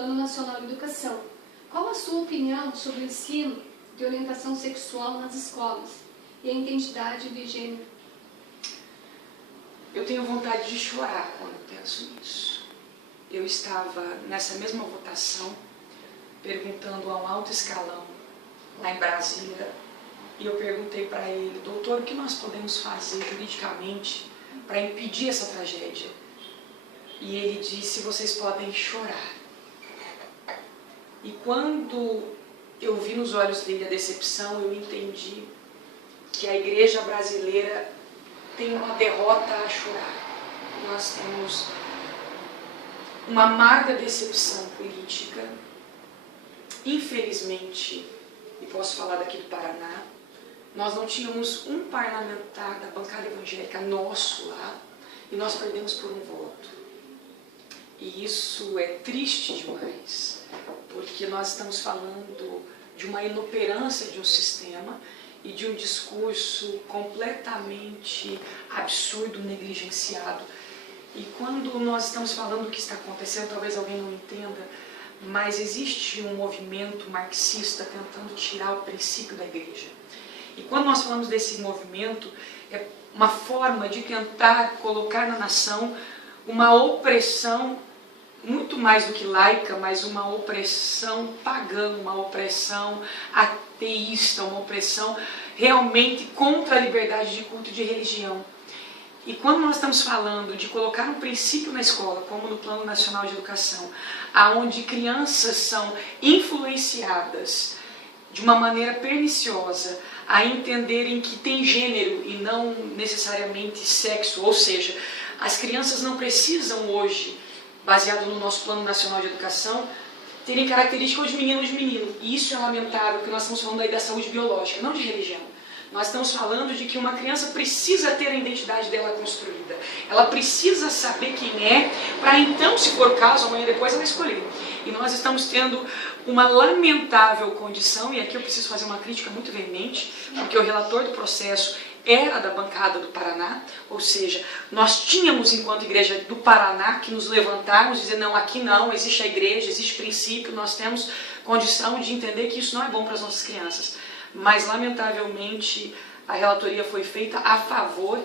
Plano Nacional de Educação. Qual a sua opinião sobre o ensino de orientação sexual nas escolas e a identidade de gênero? Eu tenho vontade de chorar quando penso nisso. Eu estava nessa mesma votação perguntando a um alto escalão lá em Brasília e eu perguntei para ele: doutor, o que nós podemos fazer juridicamente para impedir essa tragédia? E ele disse: vocês podem chorar. E quando eu vi nos olhos dele a decepção, eu entendi que a igreja brasileira tem uma derrota a chorar. Nós temos uma amarga decepção política. Infelizmente, e posso falar daqui do Paraná, nós não tínhamos um parlamentar da bancada evangélica nosso lá, e nós perdemos por um voto. E isso é triste demais, porque nós estamos falando de uma inoperância de um sistema e de um discurso completamente absurdo, negligenciado. E quando nós estamos falando do que está acontecendo, talvez alguém não entenda, mas existe um movimento marxista tentando tirar o princípio da igreja. E quando nós falamos desse movimento, é uma forma de tentar colocar na nação uma opressão, muito mais do que laica, mas uma opressão pagã, uma opressão ateísta, uma opressão realmente contra a liberdade de culto e de religião. E quando nós estamos falando de colocar um princípio na escola, como no Plano Nacional de Educação, onde crianças são influenciadas de uma maneira perniciosa a entenderem que tem gênero e não necessariamente sexo, ou seja, as crianças não precisam hoje, baseado no nosso Plano Nacional de Educação, terem características de menino ou de menino. E isso é lamentável, porque nós estamos falando aí da saúde biológica, não de religião. Nós estamos falando de que uma criança precisa ter a identidade dela construída. Ela precisa saber quem é, para então, se for o caso, amanhã depois ela escolher. E nós estamos tendo uma lamentável condição, e aqui eu preciso fazer uma crítica muito veemente, porque o relator do processo era da bancada do Paraná, ou seja, nós tínhamos, enquanto igreja do Paraná, que nos levantarmos e dizer: não, aqui não, existe a igreja, existe princípio, nós temos condição de entender que isso não é bom para as nossas crianças. Mas, lamentavelmente, a relatoria foi feita a favor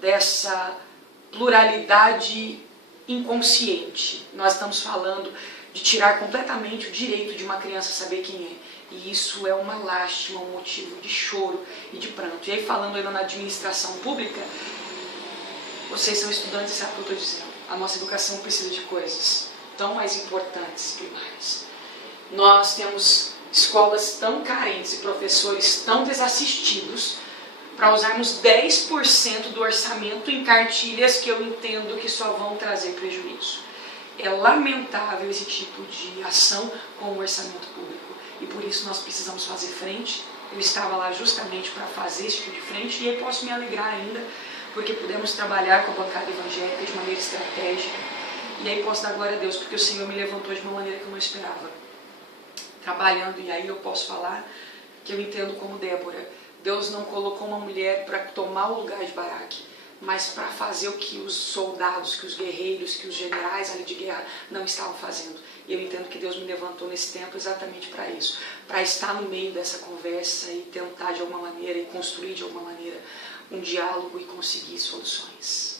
dessa pluralidade inconsciente. Nós estamos falando de tirar completamente o direito de uma criança saber quem é. E isso é uma lástima, um motivo de choro e de pranto. E aí, falando ainda na administração pública, vocês são estudantes e sabem o que eu estou dizendo. A nossa educação precisa de coisas tão mais importantes e primárias. Nós temos escolas tão carentes e professores tão desassistidos para usarmos 10% do orçamento em cartilhas que eu entendo que só vão trazer prejuízo. É lamentável esse tipo de ação com o orçamento público e por isso nós precisamos fazer frente. Eu estava lá justamente para fazer esse tipo de frente e aí posso me alegrar ainda porque pudemos trabalhar com a bancada evangélica de maneira estratégica e aí posso dar glória a Deus porque o Senhor me levantou de uma maneira que eu não esperava. Trabalhando, e aí eu posso falar que eu entendo como Débora. Deus não colocou uma mulher para tomar o lugar de Baraque, mas para fazer o que os soldados, que os guerreiros, que os generais ali de guerra não estavam fazendo. E eu entendo que Deus me levantou nesse tempo exatamente para isso, para estar no meio dessa conversa e tentar de alguma maneira, e construir de alguma maneira um diálogo e conseguir soluções.